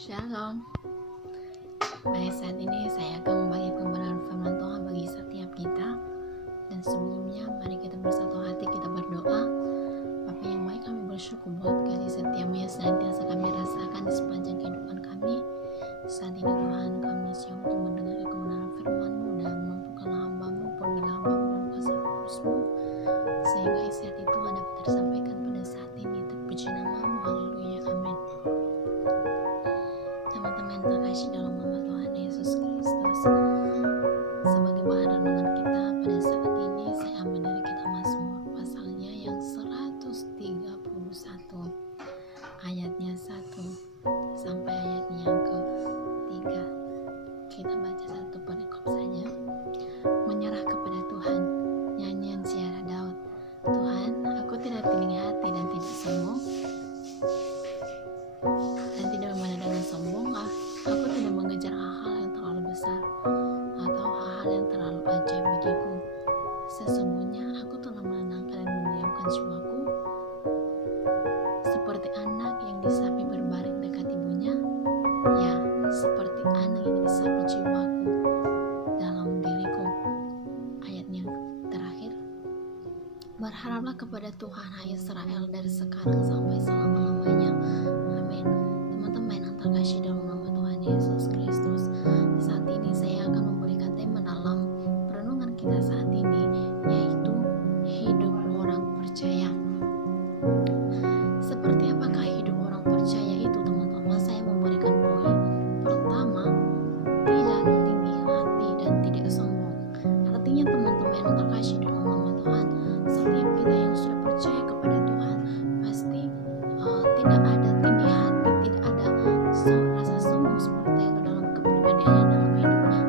Shalom. Pada saat ini saya akan membagikan kebenaran firman Tuhan bagi setiap kita. Dan sebelumnya mari kita bersatu hati, kita berdoa. Bapa yang baik, kami bersyukur buat kasih setiamu yang senantiasa kami rasakan di sepanjang kehidupan kami. Saat ini Tuhan, kami siap untuk mendengar kebenaran firman-Mu dan mampukanlah hamba-Mu, penuhilah hamba-Mu dalam kasih terusmu, sehingga isi hati Tuhan dapat tersampaikan pada saat ini. Terpuji nama-Mu, haleluya, amin. Teman-teman terkasih dalam nama Tuhan Yesus Kristus, sebagai bahan renungan kita pada saat ini, saya ambil dari kitab Mazmur pasalnya yang 131, ayatnya 1 sampai ayatnya yang ke-3. Kita baca satu perikop saja. Menyerah kepada Tuhan, nyanyian ziarah Daud. Tuhan, aku tidak tinggi hati dan tidak sombong, dan tidak memandang sombong. Aku tidak mengejar hal-hal yang terlalu besar atau hal-hal yang terlalu ajaib bagiku. Sesungguhnya aku telah menenangkan dan mendiamkan jiwaku, seperti anak yang disapi berbaring dekat ibunya. Ya, seperti anak yang disapi jiwaku dalam diriku. Ayat yang terakhir. Berharaplah kepada Tuhan, hai Israel, dari sekarang sampai selama-lamanya. Amin. Teman-teman yang terkasih dalam nama Tuhan Yesus Kristus, saat ini saya akan memberikan tema dalam perenungan kita saat ini, yaitu hidup orang percaya. Seperti apakah hidup orang percaya itu, teman-teman? Saya memberikan poin pertama, tidak tinggi hati dan tidak sombong. Artinya teman-teman yang terkasih dalam nama Tuhan, setiap kita yang sudah percaya kepada Tuhan pasti tidak ada tinggi hati, tidak ada rasa sombong seperti itu dalam kepribadiannya, dalam hidupnya.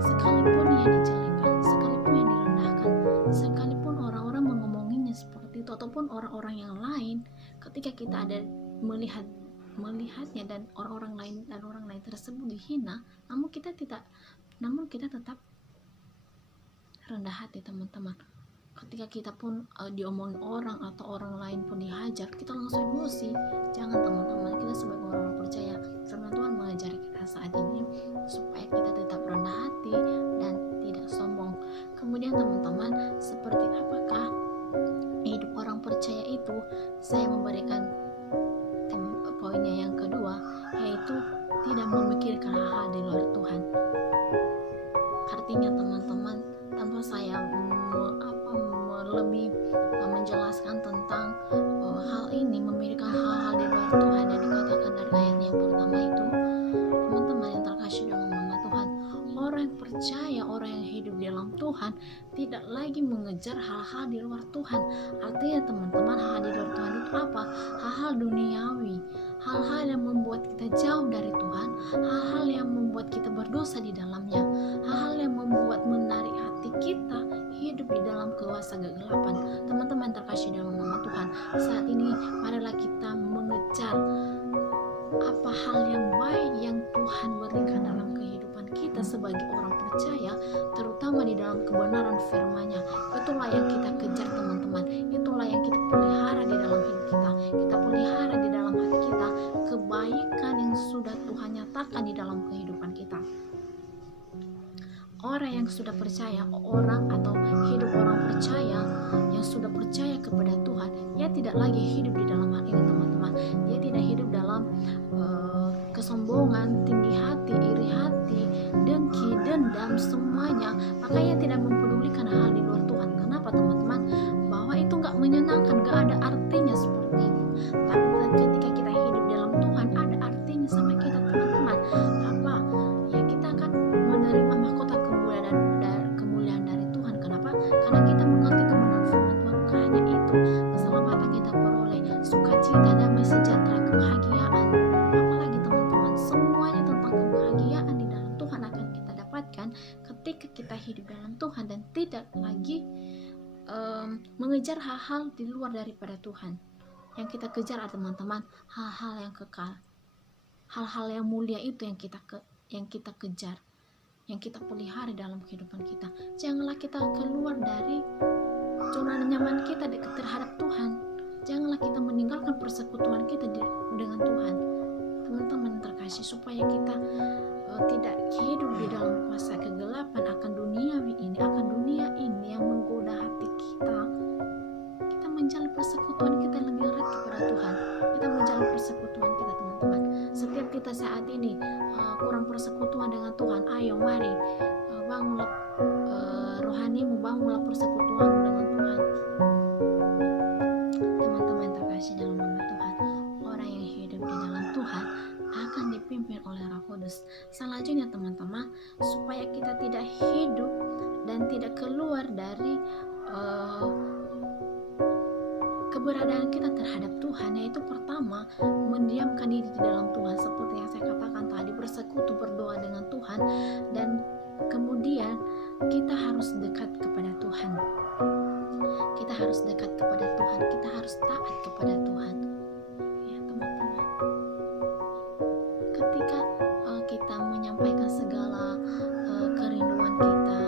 Sekalipun ia dijelekan, sekalipun ia direndahkan, sekalipun orang-orang mengomonginya seperti itu, ataupun orang-orang yang lain, ketika kita ada melihatnya dan orang lain tersebut dihina, namun kita tetap rendah hati, teman-teman. Ketika kita pun diomongin orang atau orang lain pun dihajar, kita langsung emosi. Jangan, teman-teman. Kita sebagai orang percaya, firman Tuhan mengajari kita saat ini supaya kita tetap rendah hati dan tidak sombong. Kemudian teman-teman, seperti apakah hidup orang percaya itu? Saya memberikan poinnya yang kedua, yaitu tidak memikirkan hal-hal di luar Tuhan. Artinya teman-teman, tanpa saya lebih menjelaskan tentang hal ini, memikirkan hal-hal di luar Tuhan yang dikatakan dari ayat yang pertama itu, teman-teman yang terkasih dalam nama Tuhan, orang yang percaya, orang yang hidup di dalam Tuhan tidak lagi mengejar hal-hal di luar Tuhan. Artinya teman-teman, hal di luar Tuhan itu apa? Hal-hal duniawi, hal-hal yang membuat kita jauh dari Tuhan, hal-hal yang membuat kita berdosa di dalamnya, hal-hal yang membuat menarik hati kita hidup di dalam kuasa kegelapan. Teman-teman terkasih dalam nama Tuhan, saat ini marilah kita mengejar apa hal yang baik yang Tuhan berikan dalam kehidupan kita sebagai orang percaya, terutama di dalam kebenaran firman-Nya. Itulah yang kita kejar, teman-teman. Itulah yang kita pelihara di dalam hidup kita. Kita pelihara di dalam hati kita kebaikan yang sudah Tuhan nyatakan di dalam kehidupan kita. Orang yang sudah percaya, orang atau hidup orang percaya yang sudah percaya kepada Tuhan, ia tidak lagi hidup di dalam hal ini, teman-teman. Dia tidak hidup dalam kesombongan, tinggi hati, iri hati, dengki, dendam, semuanya. Maka ia tidak mempedulikan hal di luar Tuhan. Kenapa, teman-teman? Bahwa itu gak menyenangkan, gak ada artinya seperti itu. Tapi ketika kita hidup dalam Tuhan, ada artinya sama kita, teman-teman. Apa? Ya, kita akan menerima mahkota kemuliaan dari Tuhan. Kenapa? Karena kita mengerti kebenaran firman Tuhan. Bukan hanya itu, keselamatan kita peroleh, sukacita, damai sejahtera, kebahagiaan. Apalagi teman-teman, semuanya tentang kebahagiaan di dalam Tuhan akan kita dapatkan ketika kita hidup dalam Tuhan dan tidak lagi mengejar hal-hal di luar daripada Tuhan. Yang kita kejar, teman-teman, hal-hal yang kekal, hal-hal yang mulia itu yang kita kejar, yang kita pelihara dalam kehidupan kita. Janganlah kita keluar dari zona nyaman kita terhadap Tuhan. Janganlah kita meninggalkan persekutuan kita dengan Tuhan. teman-teman terkasih, supaya kita tidak hidup di dalam kuasa kegelapan akan dunia ini yang menggoda hati kita. Kita menjalin persekutuan kita lebih erat kepada Tuhan. Kita menjalin persekutuan kita, teman-teman. Setiap kita saat ini kurang persekutuan dengan Tuhan, ayo mari bangunlah rohanimu, bangunlah persekutuan dengan Tuhan. Teman-teman terkasih dalam nama Tuhan, orang yang hidup di dalam Tuhan akan dipimpin oleh Roh Kudus. Selanjutnya teman-teman, supaya kita tidak hidup dan tidak keluar dari keberadaan kita terhadap Tuhan, yaitu pertama, mendiamkan diri di dalam Tuhan, seperti yang saya katakan tadi, bersekutu, berdoa dengan Tuhan, dan kemudian kita harus dekat kepada Tuhan. Kita harus dekat kepada Tuhan, kita harus taat kepada Tuhan. Ya teman-teman, ketika kita menyampaikan segala kerinduan kita,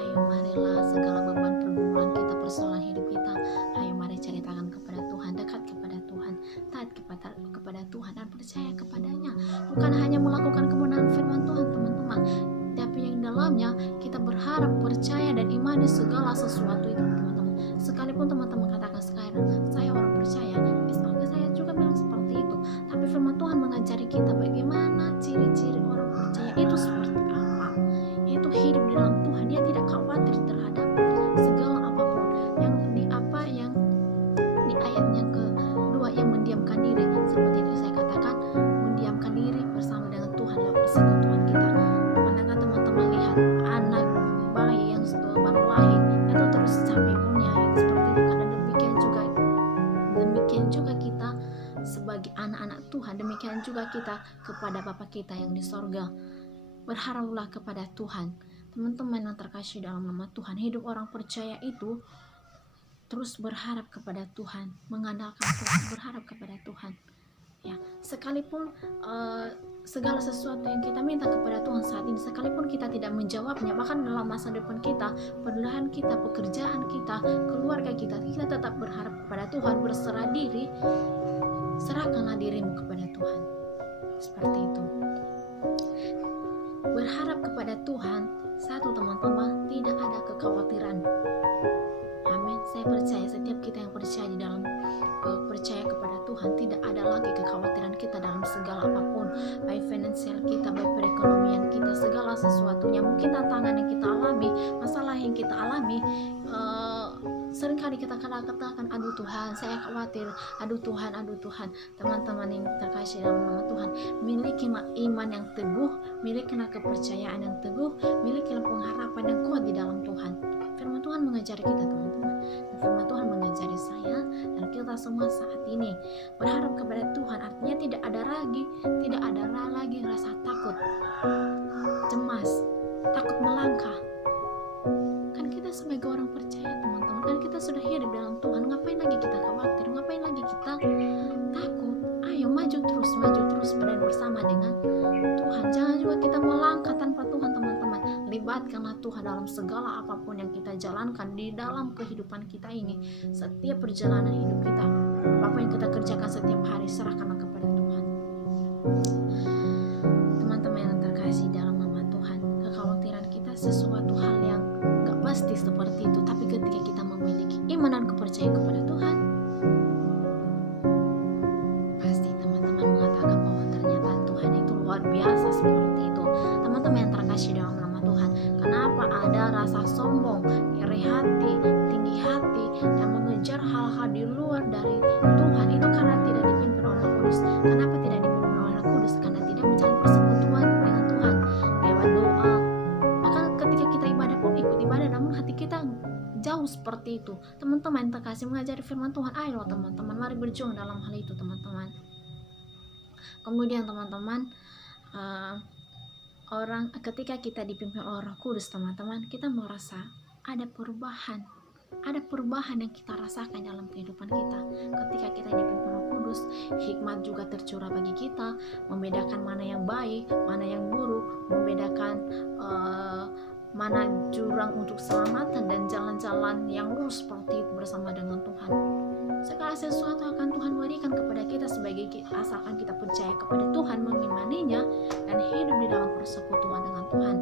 ayo marilah segala beban pergumulan kita, persoalan hidup kita, ayo mari ceritakan kepada Tuhan, dekat kepada Tuhan, taat kepada Tuhan, dan percaya kepadanya. Bukan hanya melakukan kebenaran firman Tuhan, teman-teman, tapi yang dalamnya kita berharap, percaya, dan imani segala sesuatu itu, teman-teman. Sekalipun teman-teman katakan sekarang, saya orang percaya, saya juga bilang seperti itu, tapi firman Tuhan mengajari kita bagaimana ciri-ciri orang percaya itu seperti apa, yaitu hidup di dalam Tuhan. Dia tidak khawatir terhadap segala apapun. Yang di ayat yang kedua, yang mendiamkan diri, seperti itu saya katakan, mendiamkan diri bersama dengan Tuhan dalam persekutuan kita. Pandangan teman-teman lihat anak bayi yang baru lahir itu terus sampai ibunya, seperti itu. Karena demikian juga kita sebagai anak-anak Tuhan, demikian juga kita kepada Bapa kita yang di sorga. Berharaplah kepada Tuhan. Teman-teman yang terkasih dalam nama Tuhan, hidup orang percaya itu terus berharap kepada Tuhan, mengandalkan Tuhan, berharap kepada Tuhan. Ya, sekalipun segala sesuatu yang kita minta kepada Tuhan saat ini, sekalipun kita tidak menjawabnya, bahkan dalam masa depan kita, pernikahan kita, pekerjaan kita, keluarga kita tetap berharap kepada Tuhan, berserah diri, serahkanlah dirimu kepada Tuhan. Seperti itu. Berharap kepada Tuhan, satu teman-teman, tidak ada kekhawatiran. Amin. Saya percaya setiap kita yang percaya di dalam percaya kepada Tuhan, tidak ada lagi kekhawatiran kita dalam segala apapun, baik finansial kita, baik perekonomian kita, segala sesuatunya. Mungkin tantangan yang kita alami, masalah yang kita alami, seringkali kita katakan, aduh Tuhan, saya khawatir, aduh Tuhan. Teman-teman yang terkasih dalam nama Tuhan, milikilah iman yang teguh, milikilah kepercayaan yang teguh, milikilah pengharapan yang kuat di dalam Tuhan. Firman Tuhan mengajari kita, teman-teman, dan firman Tuhan mengajari saya dan kita semua saat ini. Berharap kepada Tuhan artinya tidak ada lagi rasa takut, cemas, takut melangkah. Kan kita sebagai orang percaya, teman-teman, kan kita sudah hidup dalam Tuhan. Ngapain lagi kita khawatir, ngapain lagi kita takut? Ayo maju terus dan bersama dengan Tuhan. Jangan juga kita melangkah tanpa Tuhan, teman-teman. Libatkanlah Tuhan dalam segala apapun yang kita jalankan di dalam kehidupan kita ini. Setiap perjalanan hidup kita, apapun yang kita kerjakan setiap hari, serahkanlah kepada Tuhan. Teman-teman yang terkasih dalam nama Tuhan, kekhawatiran kita sesuatu hal yang gak pasti seperti itu, tapi ketika kita memiliki iman dan kepercayaan kepada Tuhan, pasti teman-teman mengatakan bahwa ternyata Tuhan itu luar biasa seperti itu. Teman-teman yang terkasih dalam nama Tuhan, kenapa ada rasa sombong, iri hati, tinggi hati, yang mengejar hal-hal di luar dari Tuhan? Itu karena tidak dipimpin oleh Roh Kudus. Kenapa tidak dipimpin oleh Roh Kudus? Karena tidak mencari persekutuan dengan Tuhan lewat doa. Bahkan ketika kita ibadah pun ikut ibadah, namun hati kita jauh seperti itu. Teman-teman terkasih, mengajari firman Tuhan, ayo teman-teman, mari berjuang dalam hal itu, teman-teman. Kemudian teman-teman, ketika kita dipimpin oleh Roh Kudus, teman-teman, kita merasa ada perubahan yang kita rasakan dalam kehidupan kita. Ketika kita dipimpin Roh Kudus, hikmat juga tercurah bagi kita, membedakan mana yang baik, mana yang buruk, membedakan mana jurang untuk keselamatan dan jalan-jalan yang lurus seperti itu bersama dengan Tuhan. Segala sesuatu akan Tuhan berikan kepada kita asalkan kita percaya kepada Tuhan, mengimaninya, dan hidup di dalam persekutuan dengan Tuhan.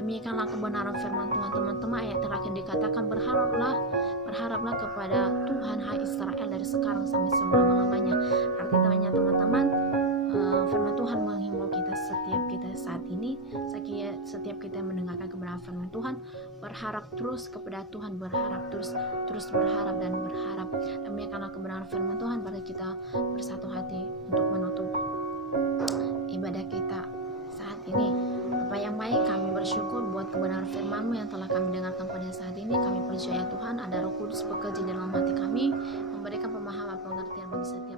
Demikianlah kebenaran firman Tuhan, teman-teman. Ayat terakhir dikatakan, berharaplah kepada Tuhan, hai Israel, dari sekarang sampai selama-lamanya. Artinya teman-teman, firman Tuhan menghimbau setiap kita saat ini, setiap kita yang mendengarkan kebenaran firman Tuhan, berharap terus kepada Tuhan, berharap terus berharap dan berharap. Demikianlah kebenaran firman Tuhan. Mari kita bersatu hati untuk menutup ibadah kita saat ini. Bapa yang baik, kami bersyukur buat kebenaran firman-Mu yang telah kami dengarkan pada saat ini. Kami percaya Tuhan, ada Roh Kudus bekerja dalam hati kami, memberikan pemahaman pengertian bagi setiap